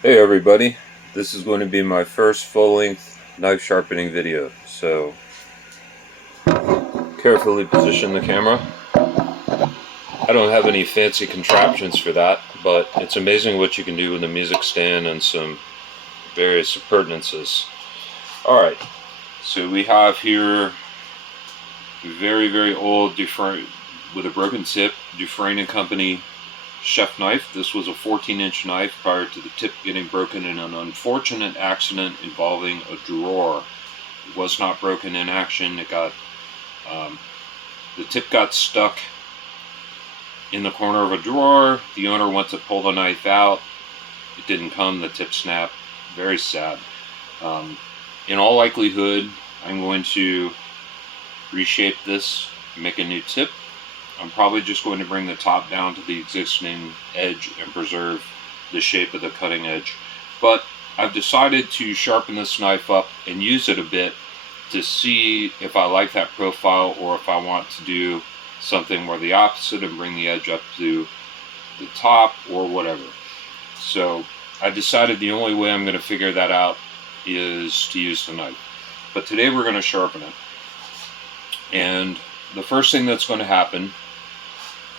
Hey everybody, this is going to be my first full-length knife sharpening video, so carefully position the camera. I don't have any fancy contraptions for that, but it's amazing what you can do with a music stand and some various appurtenances. Alright, so we have here a very old Dufrense with a broken tip, Dufrense and Company chef knife. This was a 14-inch knife prior to the tip getting broken in an unfortunate accident involving a drawer. It was not broken in action. It got the tip got stuck in the corner of a drawer. The owner went to pull the knife out. It didn't come. The tip snapped. Very sad. In all likelihood, I'm going to reshape this, make a new tip. I'm probably just going to bring the top down to the existing edge and preserve the shape of the cutting edge. But I've decided to sharpen this knife up and use it a bit to see if I like that profile or if I want to do something more the opposite and bring the edge up to the top or whatever. So I decided the only way I'm going to figure that out is to use the knife. But today we're going to sharpen it. And the first thing that's going to happen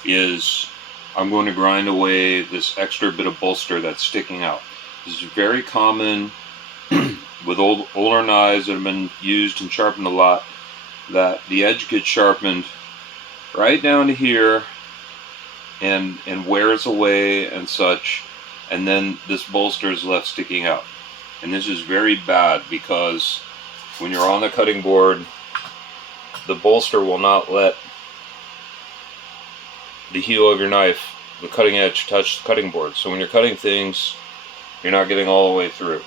is I'm going to grind away this extra bit of bolster that's sticking out. This is very common with older knives that have been used and sharpened a lot, that the edge gets sharpened right down to here and wears away and such, and then this bolster is left sticking out. And this is very bad because when you're on the cutting board, the bolster will not let the heel of your knife, the cutting edge, touch the cutting board. So when you're cutting things, you're not getting all the way through.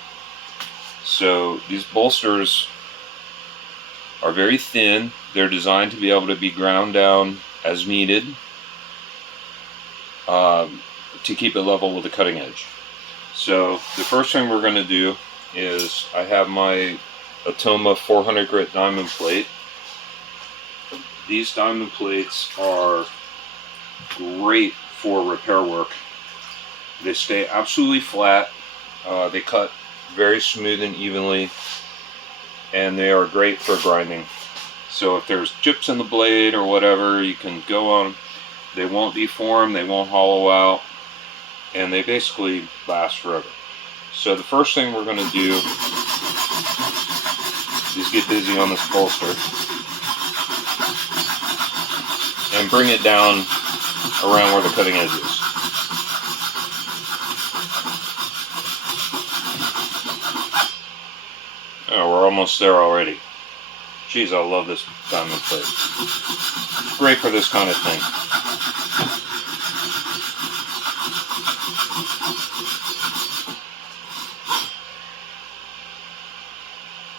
So these bolsters are very thin. They're designed to be able to be ground down as needed to keep it level with the cutting edge. So the first thing we're going to do is I have my Atoma 400 grit diamond plate. These diamond plates are great for repair work. They stay absolutely flat. They cut very smooth and evenly, and they are great for grinding. So if there's chips in the blade or whatever, you can go on. They won't deform, they won't hollow out, and they basically last forever. So the first thing we're going to do is get busy on this bolster and bring it down around where the cutting edge is. Oh, we're almost there already. Jeez, I love this diamond plate. It's great for this kind of thing.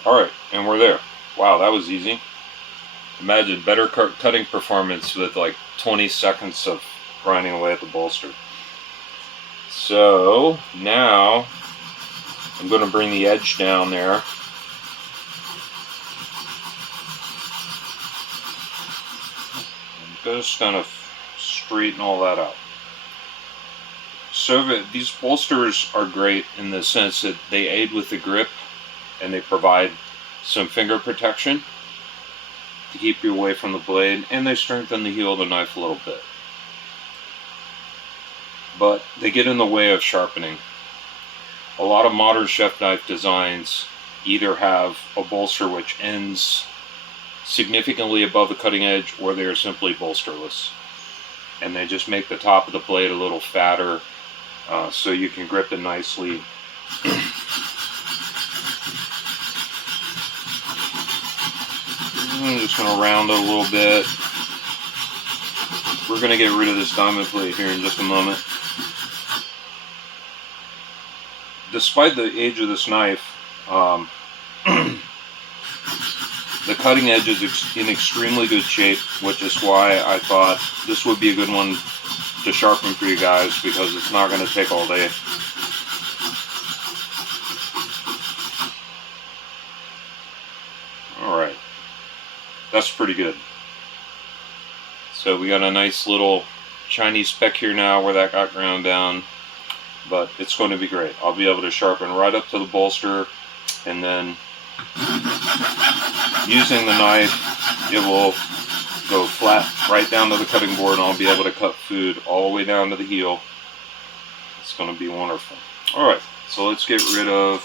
Alright, and we're there. Wow, that was easy. Imagine better cutting performance with like 20 seconds of grinding away at the bolster. So now I'm going to bring the edge down there. And just kind of straighten all that out. So these bolsters are great in the sense that they aid with the grip and they provide some finger protection to keep you away from the blade, and they strengthen the heel of the knife a little bit. But they get in the way of sharpening. A lot of modern chef knife designs either have a bolster which ends significantly above the cutting edge, or they are simply bolsterless. And they just make the top of the blade a little fatter so you can grip it nicely. I'm just going to round it a little bit. We're going to get rid of this diamond plate here in just a moment. Despite the age of this knife, the cutting edge is in extremely good shape, which is why I thought this would be a good one to sharpen for you guys, because it's not going to take all day. Alright. That's pretty good. So we got a nice little Chinese speck here now where that got ground down. but it's going to be great. I'll be able to sharpen right up to the bolster, and then using the knife, it will go flat right down to the cutting board, and I'll be able to cut food all the way down to the heel. It's going to be wonderful. Alright, so let's get rid of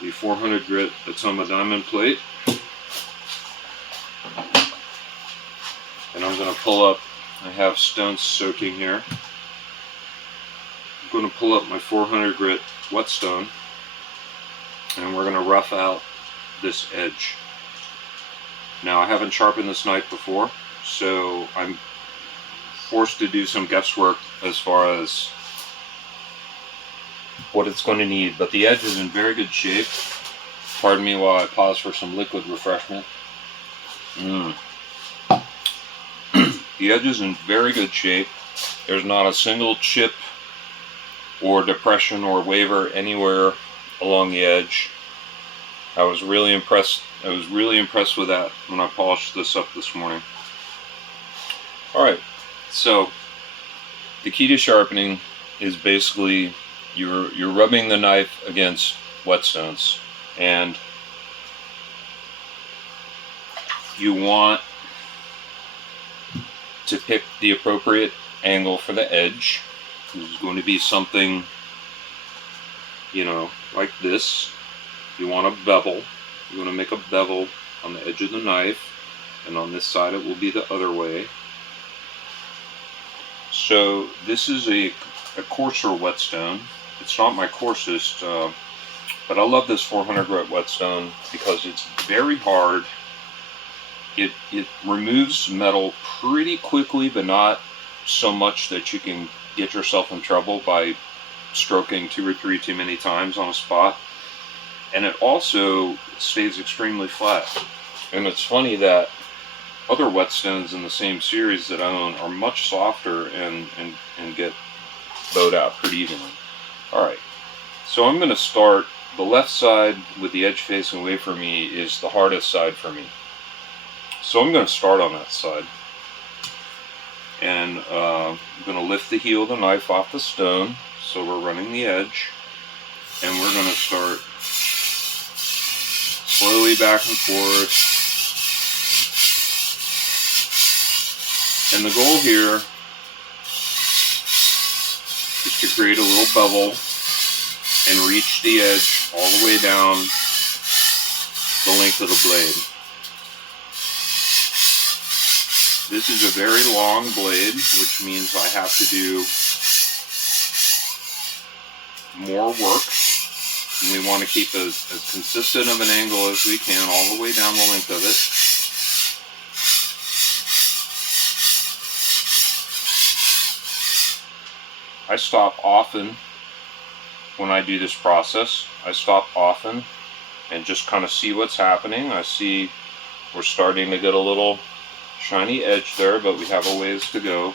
the 400 grit that's on my diamond plate. And I'm going to pull up, I have stone soaking here. I'm going to pull up my 400 grit whetstone, and we're going to rough out this edge. Now, I haven't sharpened this knife before, so I'm forced to do some guesswork as far as what it's going to need, but the edge is in very good shape. Pardon me while I pause for some liquid refreshment. The edge is in very good shape. There's not a single chip or depression or waver anywhere along the edge. I was really impressed with that when I polished this up this morning. Alright, so the key to sharpening is basically you're rubbing the knife against whetstones, and you want to pick the appropriate angle for the edge. This is going to be something, you know, like this. You want a bevel. You want to make a bevel on the edge of the knife, and on this side it will be the other way. So this is a coarser whetstone. It's not my coarsest, but I love this 400 grit whetstone because it's very hard. It removes metal pretty quickly, but not so much that you can get yourself in trouble by stroking 2 or 3 too many times on a spot. And it also stays extremely flat. And it's funny that other whetstones in the same series that I own are much softer and get bowed out pretty evenly. Alright, so I'm going to start, the left side with the edge facing away from me is the hardest side for me. So I'm going to start on that side. And I'm going to lift the heel of the knife off the stone, so we're running the edge. And we're going to start slowly back and forth. And the goal here is to create a little bevel and reach the edge all the way down the length of the blade. This is a very long blade, which means I have to do more work. And we want to keep as consistent of an angle as we can all the way down the length of it. I stop often when I do this process. I stop often and just kind of see what's happening. I see we're starting to get a little shiny edge there, but we have a ways to go.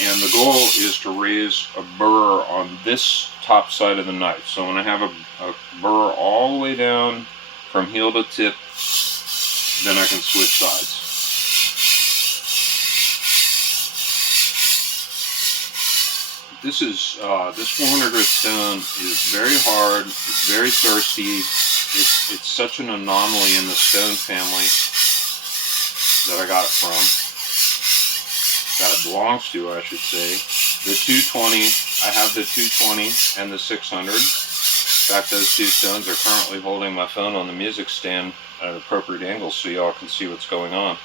And the goal is to raise a burr on this top side of the knife. So when I have a burr all the way down from heel to tip, then I can switch sides. This 400 grit stone is very hard. It's very thirsty. It's such an anomaly in the stone family that I got it from. That it belongs to, I should say. The 220, I have the 220 and the 600. In fact, those two stones are currently holding my phone on the music stand at appropriate angles so y'all can see what's going on.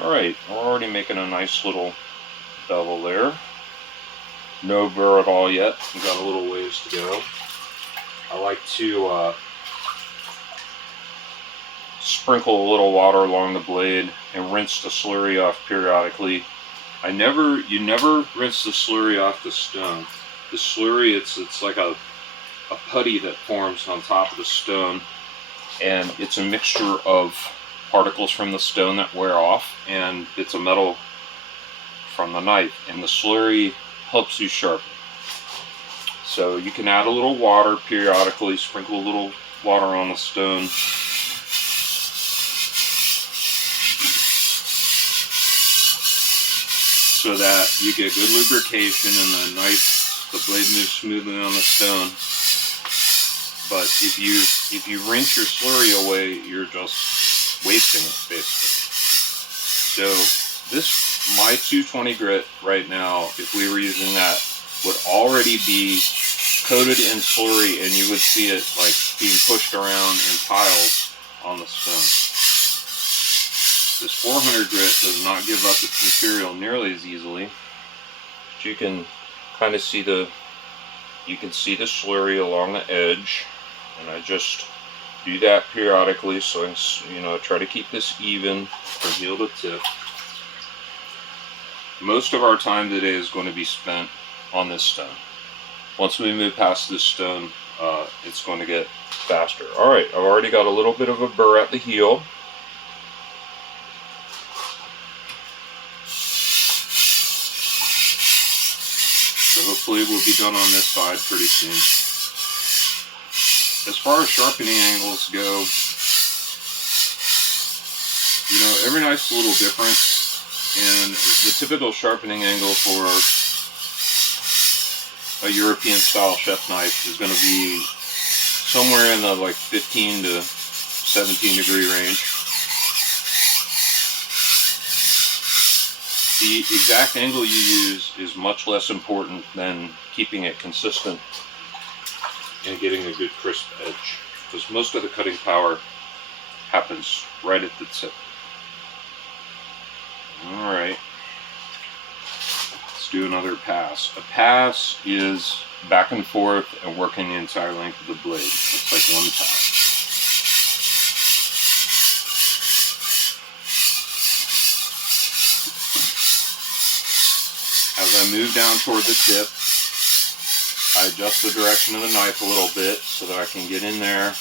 Alright, we're already making a nice little bevel there. No burr at all yet. We've got a little ways to go. I like to sprinkle a little water along the blade and rinse the slurry off periodically. You never rinse the slurry off the stone. The slurry, it's like a putty that forms on top of the stone, and it's a mixture of particles from the stone that wear off and bits of metal from the knife, and the slurry helps you sharpen. So you can add a little water periodically, sprinkle a little water on the stone. so that you get good lubrication and the blade moves smoothly on the stone. But if you rinse your slurry away, you're just wasting it, basically. So my 220 grit right now, if we were using that, would already be coated in slurry, and you would see it like being pushed around in piles on the stone. This 400 grit does not give up its material nearly as easily. But you can kind of see the slurry along the edge, and I just do that periodically, so I try to keep this even from heel to tip. Most of our time today is going to be spent on this stone. Once we move past this stone, it's going to get faster. Alright, I've already got a little bit of a burr at the heel. So hopefully we'll be done on this side pretty soon. As far as sharpening angles go, every knife's a little different, and the typical sharpening angle for a European style chef knife is going to be somewhere in the like 15 to 17 degree range. The exact angle you use is much less important than keeping it consistent and getting a good crisp edge, because most of the cutting power happens right at the tip. Alright, let's do another pass. A pass is back and forth and working the entire length of the blade. It's like one pass. As I move down toward the tip, I adjust the direction of the knife a little bit so that I can get in there,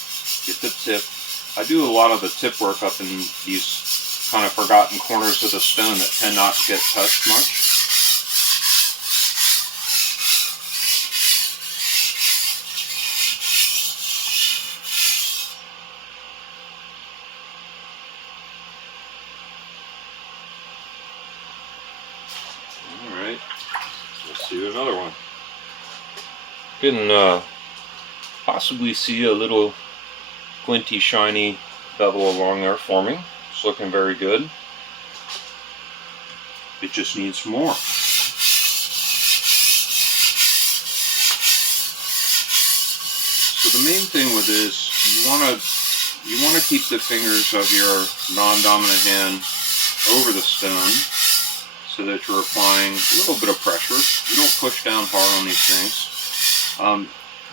get the tip. I do a lot of the tip work up in these kind of forgotten corners of the stone that tend not to get touched much. Alright, let's do another one. You can possibly see a little glinty, shiny bevel along there forming. It's looking very good. It just needs more. So the main thing with this, you want to keep the fingers of your non-dominant hand over the stone so that you're applying a little bit of pressure. You don't push down hard on these things.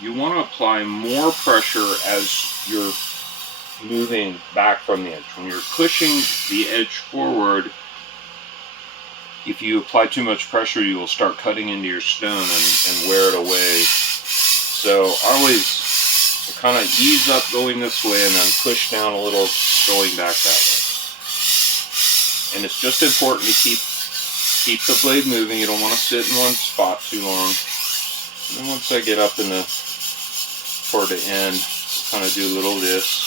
You want to apply more pressure as you're moving back from the edge. When you're pushing the edge forward, if you apply too much pressure, you will start cutting into your stone and wear it away. So I always kind of ease up going this way and then push down a little going back that way. And it's just important to keep the blade moving. You don't want to sit in one spot too long. And then once I get up toward the end, kind of do a little of this.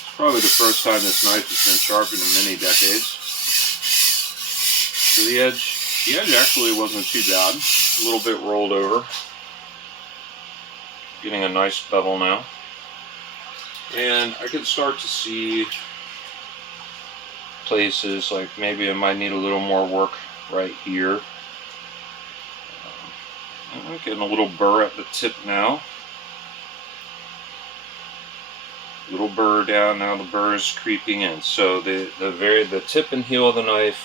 It's probably the first time this knife has been sharpened in many decades. So the edge actually wasn't too bad. A little bit rolled over. Getting a nice bevel now. And I can start to see places like maybe I might need a little more work right here. I'm getting a little burr at the tip now. Little burr down, now the burr is creeping in. So the tip and heel of the knife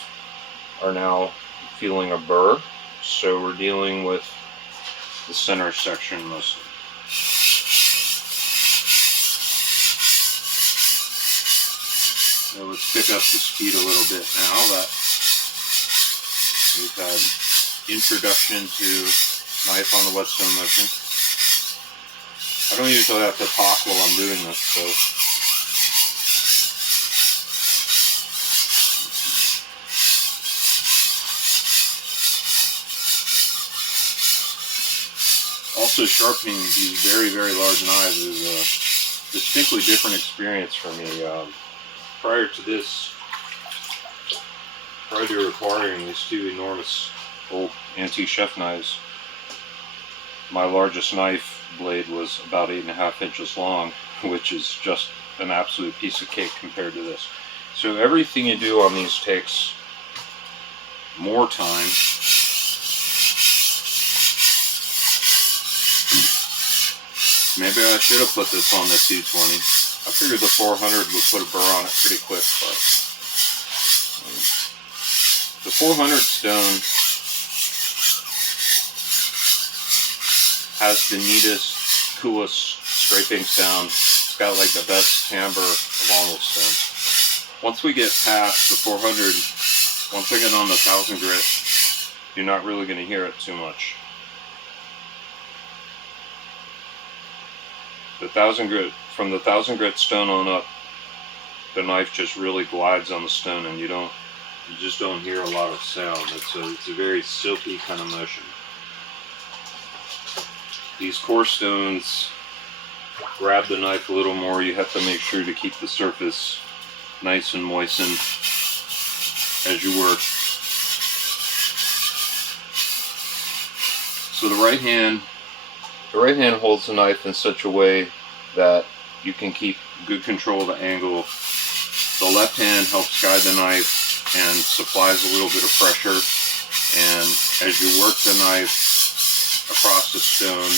are now feeling a burr. So we're dealing with the center section mostly. So let's pick up the speed a little bit now that we've had introduction to knife on the whetstone motion. I don't usually have to talk while I'm doing this, so also sharpening these very, very large knives is distinctly different experience for me. Prior to this, prior to acquiring these two enormous old antique chef knives, my largest knife blade was about 8.5 inches long, which is just an absolute piece of cake compared to this. So everything you do on these takes more time. Maybe I should have put this on the 220. I figured the 400 would put a burr on it pretty quick, but the 400 stone has the neatest, coolest scraping sound. It's got like the best timbre of all those stones. Once we get past the 400, once I get on the 1000 grit, you're not really going to hear it too much. The 1000 grit, from the 1000 grit stone on up, the knife just really glides on the stone, and you just don't hear a lot of sound. It's a very silky kind of motion. These core stones grab the knife a little more. You have to make sure to keep the surface nice and moistened as you work. So the right hand holds the knife in such a way that you can keep good control of the angle. The left hand helps guide the knife and supplies a little bit of pressure. And as you work the knife across the stone,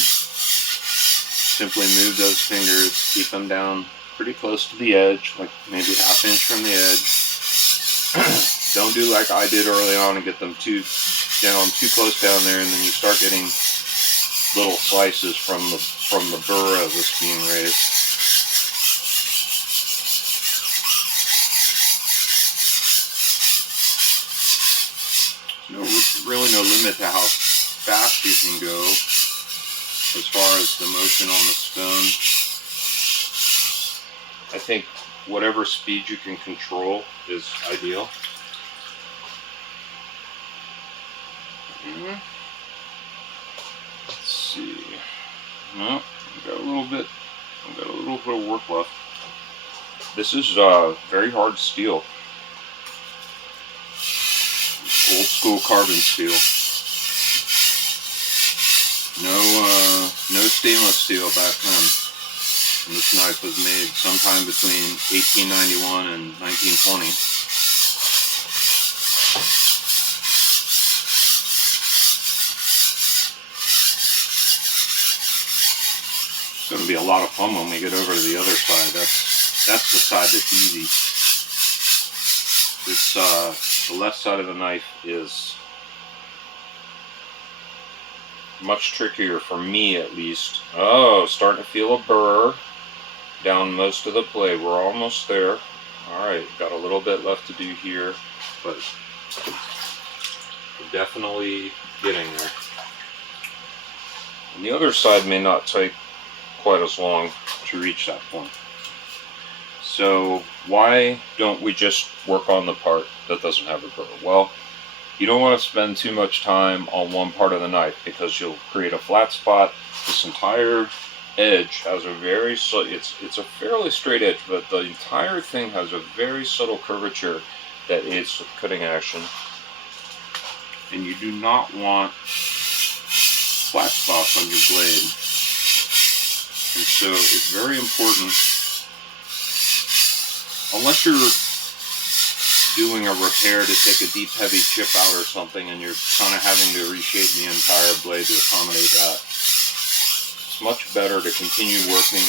simply move those fingers, keep them down pretty close to the edge, like maybe ½ inch from the edge. Don't do like I did early on and get them too close down there, and then you start getting little slices from the burr as it's being raised. Really no limit to how fast you can go as far as the motion on the stone. I think whatever speed you can control is ideal. Let's see. No, I've got a little bit of work left. This is very hard steel. Old school carbon steel. No stainless steel back then. And this knife was made sometime between 1891 and 1920. It's going to be a lot of fun when we get over to the other side. That's the side that's easy. It's the left side of the knife is much trickier for me, at least. Oh, starting to feel a burr down most of the blade. We're almost there. Alright, got a little bit left to do here, but we're definitely getting there. And the other side may not take quite as long to reach that point. So why don't we just work on the part that doesn't have a burr? Well, you don't want to spend too much time on one part of the knife because you'll create a flat spot. This entire edge has a very it's a fairly straight edge, but the entire thing has a very subtle curvature that aids with cutting action. And you do not want flat spots on your blade. And so it's very important, unless you're doing a repair to take a deep heavy chip out or something and you're kind of having to reshape the entire blade to accommodate that, it's much better to continue working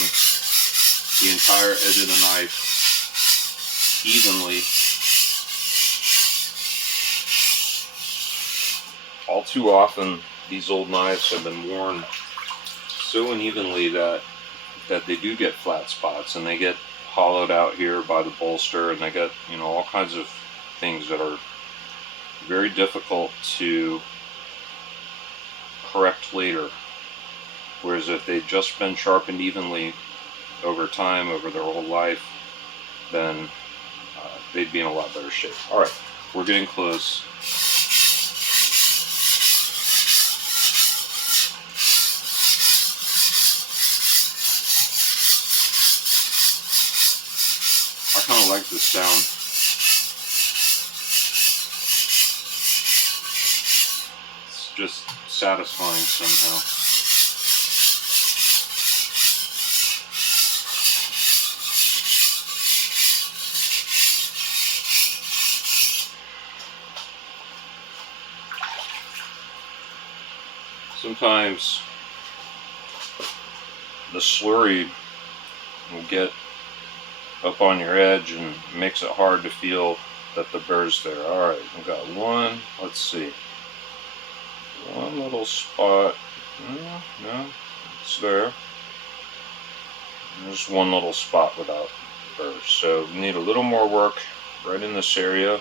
the entire edge of the knife evenly. All too often these old knives have been worn so unevenly that they do get flat spots, and they get hollowed out here by the bolster, and they get, you know, all kinds of things that are very difficult to correct later. Whereas if they'd just been sharpened evenly over time, over their whole life, then they'd be in a lot better shape. Alright, we're getting close. sound. It's just satisfying somehow. Sometimes the slurry will get up on your edge and makes it hard to feel that the burr's there. Alright, we've got one, let's see, one little spot. No, it's there. There's one little spot without burrs, so we need a little more work right in this area.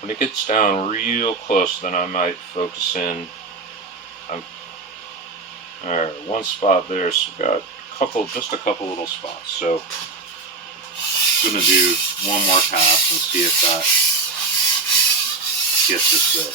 When it gets down real close, then I might focus in. Alright, one spot there, so we've got just a couple little spots. So I'm going to do one more pass and see if that gets us there.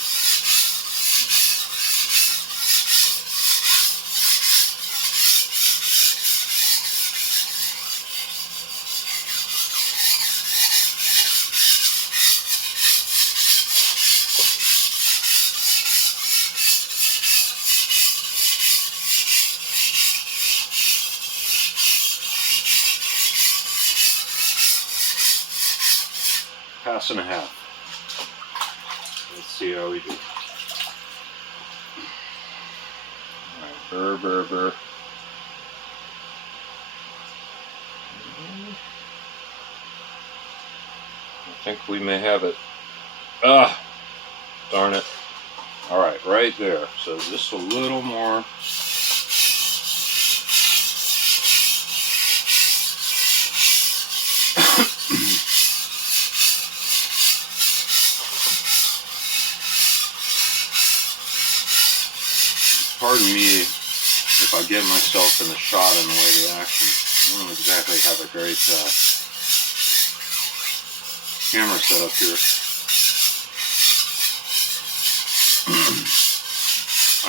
Pass and a half. Let's see how we do. Alright, burr. I think we may have it. Ah! Darn it. Alright, right there. So just a little more. Pardon me if I get myself in the shot in the way to action. I don't exactly have a great camera setup here.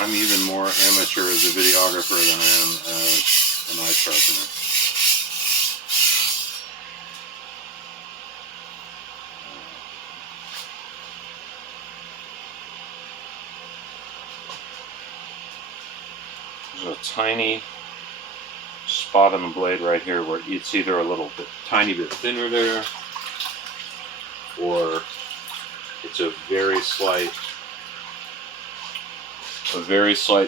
I'm even more amateur as a videographer than I am as an eye sharpener. There's a tiny spot on the blade right here where it's either a little bit, tiny bit thinner there, or it's a very slight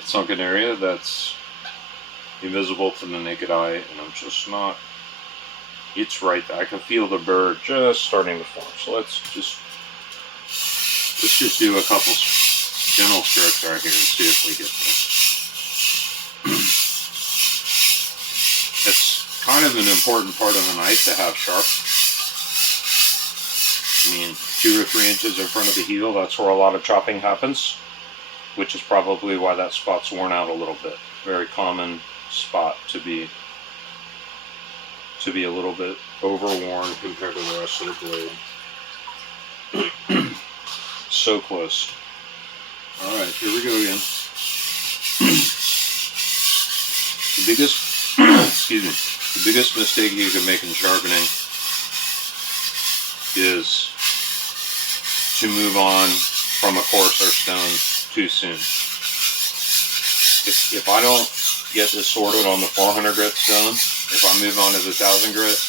sunken area that's invisible from the naked eye, and I'm just not. It's right there. I can feel the burr just starting to form. So let's just do a couple gentle strokes right here and see if we get there. It's kind of an important part of the knife to have sharp. I mean, 2 or 3 inches in front of the heel, that's where a lot of chopping happens, which is probably why that spot's worn out a little bit. Very common spot to be a little bit overworn compared to the rest of the blade. So close. Alright, here we go again. The biggest mistake you can make in sharpening is to move on from a coarser stone too soon. If I don't get this sorted on the 400 grit stone, if I move on to the 1000 grit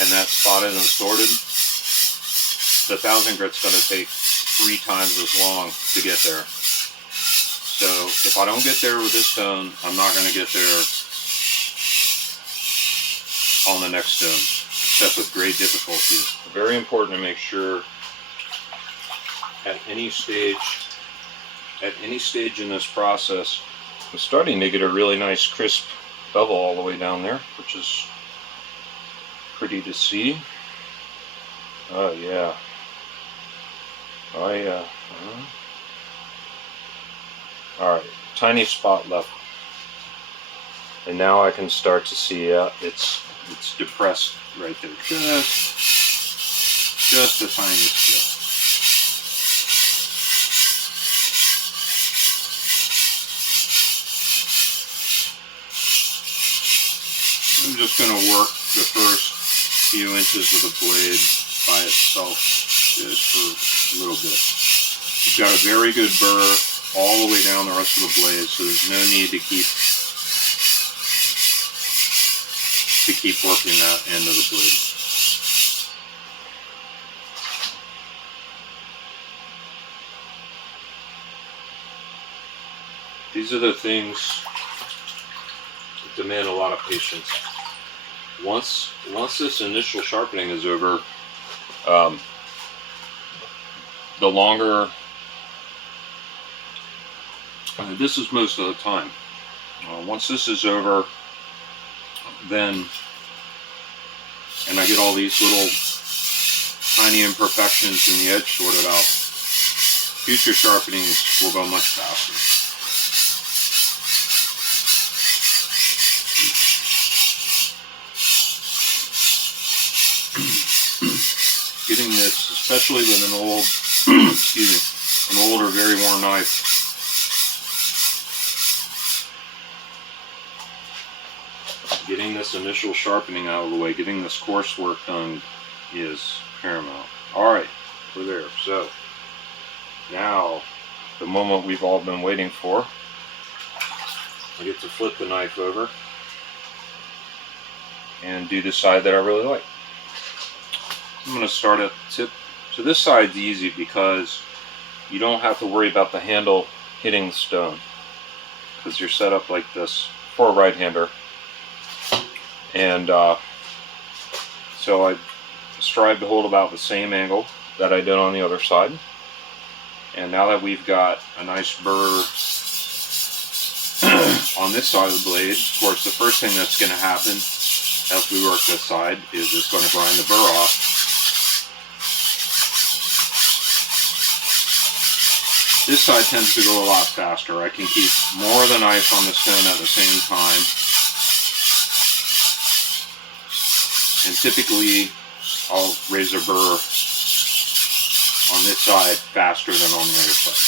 and that spot isn't sorted, the 1000 grit's going to take 3 times as long to get there. So if I don't get there with this stone, I'm not going to get there on the next stone, except with great difficulty. Very important to make sure at any stage in this process. I'm starting to get a really nice crisp bevel all the way down there, which is pretty to see. Oh yeah. Oh yeah. Alright, tiny spot left. And now I can start to see it's depressed right there. Just the tiniest bit. I'm just going to work the first few inches of the blade by itself just for a little bit. You've got a very good burr all the way down the rest of the blade, so there's no need to keep working that end of the blade. These are the things that demand a lot of patience. Once this initial sharpening is over, the longer, this is most of the time. Once this is over, then, and I get all these little tiny imperfections in the edge sorted out, future sharpenings will go much faster. Getting this, especially with an old, excuse me, an old or very worn knife, getting this initial sharpening out of the way, getting this coarse work done is paramount. Alright, we're there. So, now, the moment we've all been waiting for, I get to flip the knife over and do the side that I really like. I'm going to start at the tip. So this side's easy because you don't have to worry about the handle hitting the stone, because you're set up like this for a right-hander. And so I strive to hold about the same angle that I did on the other side. And now that we've got a nice burr on this side of the blade, of course the first thing that's going to happen as we work this side is it's going to grind the burr off. This side tends to go a lot faster. I can keep more of the knife on the stone at the same time. And typically, I'll raise a burr on this side faster than on the other side.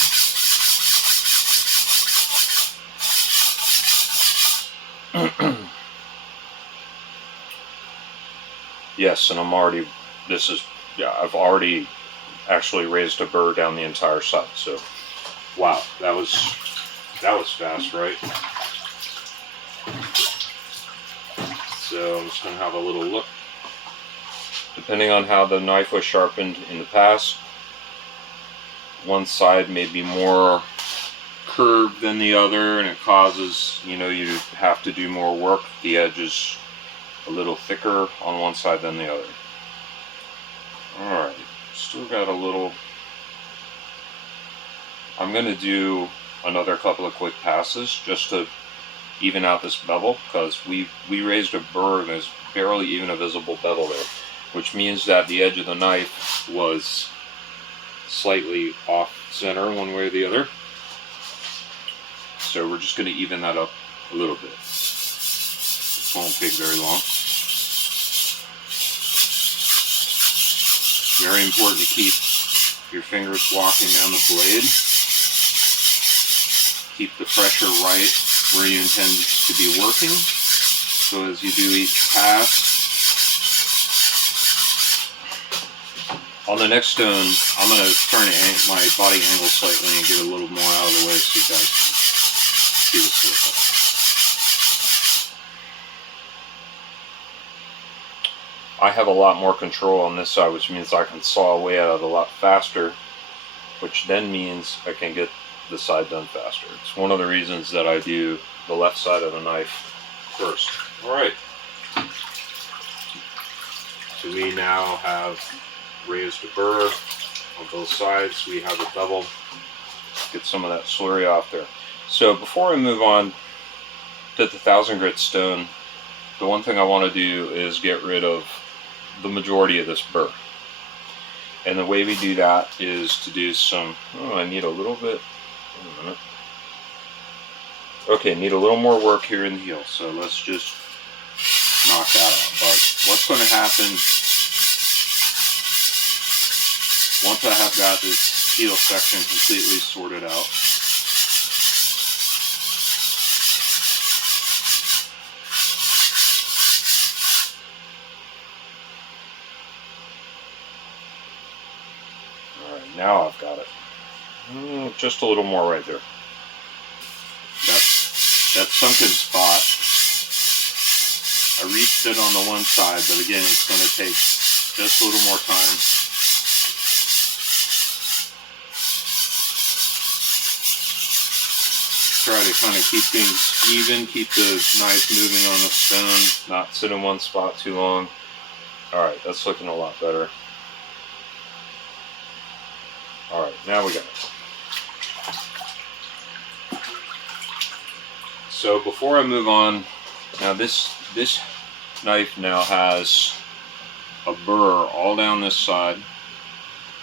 Yes, and I've already actually raised a burr down the entire side. So, wow, that was fast, right? So I'm just going to have a little look. Depending on how the knife was sharpened in the past, one side may be more curved than the other, and it causes, you have to do more work. The edge is a little thicker on one side than the other. Alright, still got a little. I'm going to do another couple of quick passes just to even out this bevel, because we raised a burr and there's barely even a visible bevel there, which means that the edge of the knife was slightly off center one way or the other. So we're just going to even that up a little bit. This won't take very long. Very important to keep your fingers walking down the blade. Keep the pressure right where you intend to be working. So as you do each pass, on the next stone, I'm going to turn my body angle slightly and get a little more out of the way so you guys can see the circle. I have a lot more control on this side, which means I can saw away at it a lot faster, which then means I can get the side done faster. It's one of the reasons that I do the left side of the knife first. Alright. So we now have raised a burr on both sides. We have a bevel. Get some of that slurry off there. So before I move on to the 1000 grit stone, the one thing I want to do is get rid of the majority of this burr. And the way we do that is to do some, I need a little bit, wait a minute. Okay, need a little more work here in the heel, so let's just knock that out. But what's going to happen once I have got this heel section completely sorted out, now I've got it. Just a little more right there. That sunken spot, I reached it on the one side, but again, it's going to take just a little more time. Try to kind of keep things even, keep the knife moving on the stone, not sit in one spot too long. Alright, that's looking a lot better. Alright, now we got it. So before I move on, now this knife now has a burr all down this side,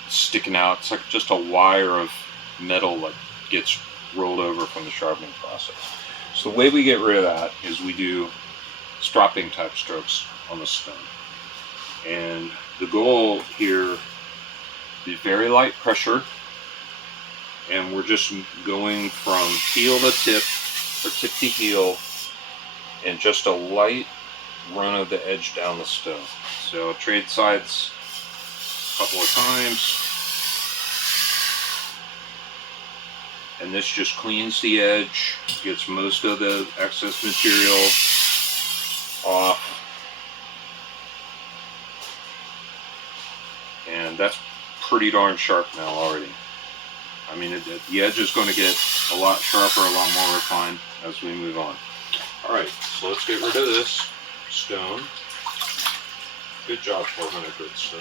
sticking out. It's like just a wire of metal that gets rolled over from the sharpening process. So the way we get rid of that is we do stropping type strokes on the stone. And the goal here is very light pressure, and we're just going from heel to tip, or tip to heel, and just a light run of the edge down the stone. So I'll trade sides a couple of times, and this just cleans the edge, gets most of the excess material off, and that's pretty darn sharp now already. I mean, the edge is going to get a lot sharper, a lot more refined as we move on. Alright, so let's get rid of this stone. Good job, 400 grit stone.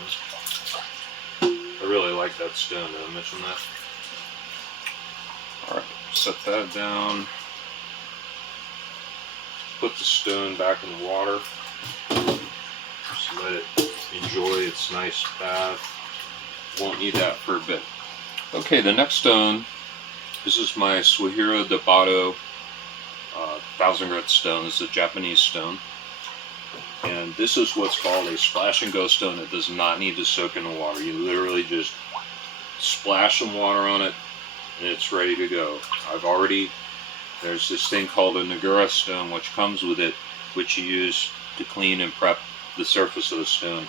I really like that stone, did I mention that? Alright, set that down. Put the stone back in the water. Just let it enjoy its nice bath. Won't need that for a bit. Okay, the next stone, this is my Suihiro Dabato 1000 grit stone. This is a Japanese stone. And this is what's called a splash and go stone. It does not need to soak in the water. You literally just splash some water on it and it's ready to go. There's this thing called a Nagura stone which comes with it, which you use to clean and prep the surface of the stone.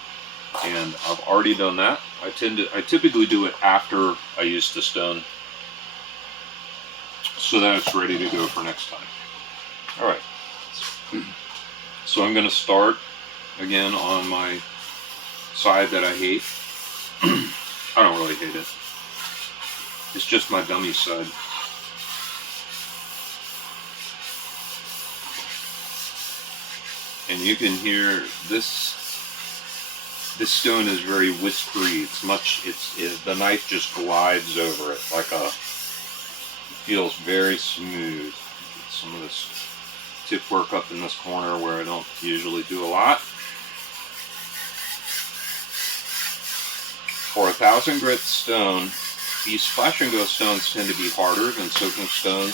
And I've already done that. I typically do it after I use the stone, so that it's ready to go for next time. Alright, so I'm going to start again on my side that I hate. I don't really hate it. It's just my dummy side. And you can hear this stone is very whispery. The knife just glides over it like it feels very smooth. Get some of this tip work up in this corner where I don't usually do a lot. For a 1000 grit stone, these splash and go stones tend to be harder than soaking stones.